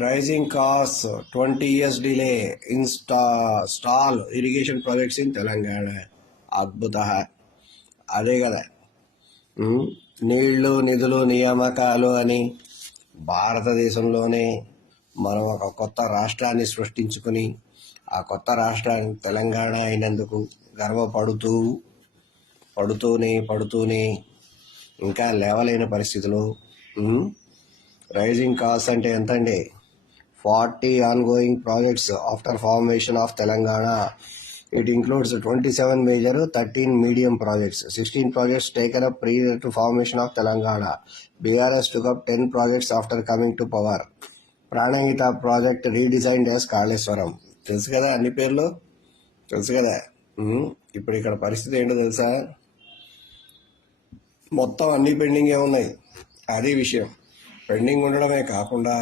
Rising cost twenty years delay install irrigation projects in Telangana అద్భుత. అదే కదా. నీళ్ళు నిధులు నియామకాలు అని భారతదేశంలోనే మనం ఒక కొత్త రాష్ట్రాన్ని సృష్టించుకుని ఆ కొత్త రాష్ట్రాన్ని తెలంగాణ అయినందుకు గర్వపడుతూ పడుతూనే పడుతూనే ఇంకా లేవలేని పరిస్థితులు రైజింగ్ కాస్ట్ అంటే ఎంతండి? Forty ongoing projects after formation of Telangana it includes twenty seven major thirteen medium projects sixteen projects taken up prior to formation of Telangana BRS took up ten projects after coming to power Pranahita project redesigned as Kaleshwaram తెలుసు కదా అన్ని పేర్లు? తెలుసు కదా? ఇప్పుడు ఇక్కడ పరిస్థితి ఏంటో తెలుసా? మొత్తం అన్ని పెండింగే ఉన్నాయి. అదే విషయం. పెండింగ్ ఉండడమే కాకుండా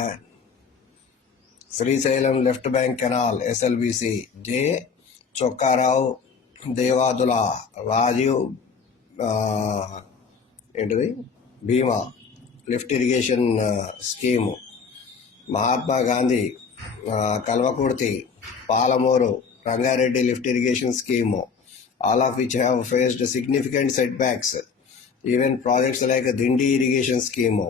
Srisailam left bank canal SLBC J. Chokkarao Devadula Rajiv ఏంటిది? Bhima lift irrigation scheme. Mahatma Gandhi Kalwakurthy Palamuru Rangareddy lift irrigation scheme. All of which have faced significant setbacks even projects like Dindi irrigation scheme.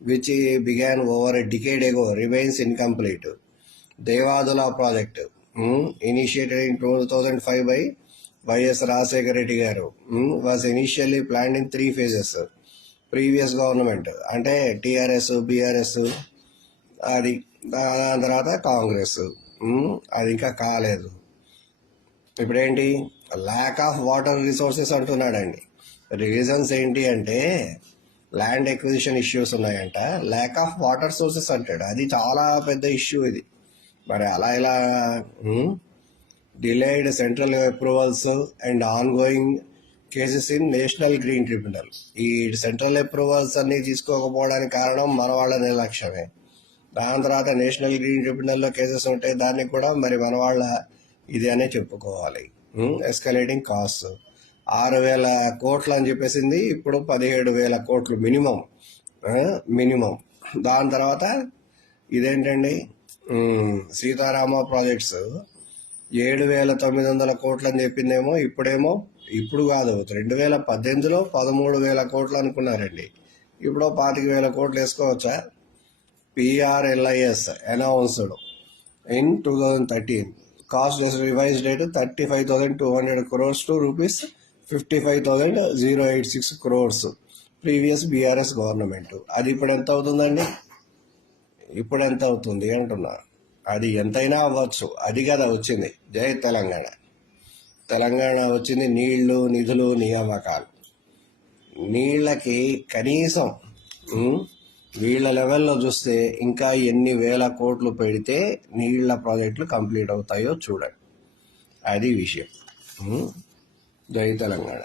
Which began over a decade ago remains incomplete. Devadula project, mm, initiated in 2005 by YS Rajasekhara Reddy garu was initially plan in three phases previous government అంటే TRS BRS అది దాని తర్వాత Congress hmm, అది ఇంకా కాలేదు. ఇప్పుడేంటి? Lack of water resources అంటున్నాడండి. Reasons ఏంటి అంటే ల్యాండ్ ఎక్విజిషన్ ఇష్యూస్ ఉన్నాయంట. ల్యాక్ ఆఫ్ వాటర్ సోర్సెస్ అంటాడు. అది చాలా పెద్ద ఇష్యూ ఇది. మరి అలా ఇలా delayed central approvals and ongoing cases in National Green Tribunal ఈ సెంట్రల్ అప్రూవల్స్ అన్ని తీసుకోకపోవడానికి కారణం మన వాళ్ళ నిర్లక్ష్యమే. దాని తర్వాత నేషనల్ గ్రీన్ ట్రిబ్యునల్లో కేసెస్ ఉంటాయి దాన్ని కూడా మరి మన వాళ్ళ ఇది అనే చెప్పుకోవాలి. ఎస్కలేటింగ్ కాస్ట్ ఆరు వేల కోట్లు అని చెప్పేసింది. ఇప్పుడు పదిహేడు వేల కోట్లు మినిమం. మినిమం. దాని తర్వాత ఇదేంటండి? సీతారామ ప్రాజెక్ట్స్. ఏడు వేల తొమ్మిది వందల కోట్లు అని చెప్పిందేమో ఇప్పుడేమో. ఇప్పుడు కాదు రెండు వేల పద్దెనిమిదిలో పదమూడు వేల కోట్లు అనుకున్నారండి. ఇప్పుడు పాతిక వేల కోట్లు వేసుకోవచ్చా? PRLIS announced in two thousand thirteen. Cost revised thirty five thousand two hundred crores to rupees fifty five thousand zero eight six crores previous BRS government. అది ఇప్పుడు ఎంత అవుతుందండి? ఇప్పుడు ఎంత అవుతుంది అంటున్నా. అది ఎంతైనా అవ్వచ్చు. అది కదా వచ్చింది. జై తెలంగాణ. తెలంగాణ వచ్చింది నీళ్ళు నిధులు నియామకాలు. నీళ్ళకి కనీసం వీళ్ళ లెవెల్లో చూస్తే ఇంకా ఎన్ని వేల కోట్లు పెడితే నీళ్ళ ప్రాజెక్టులు కంప్లీట్ అవుతాయో చూడండి. అది విషయం. ఉమ్, జై తెలంగాణ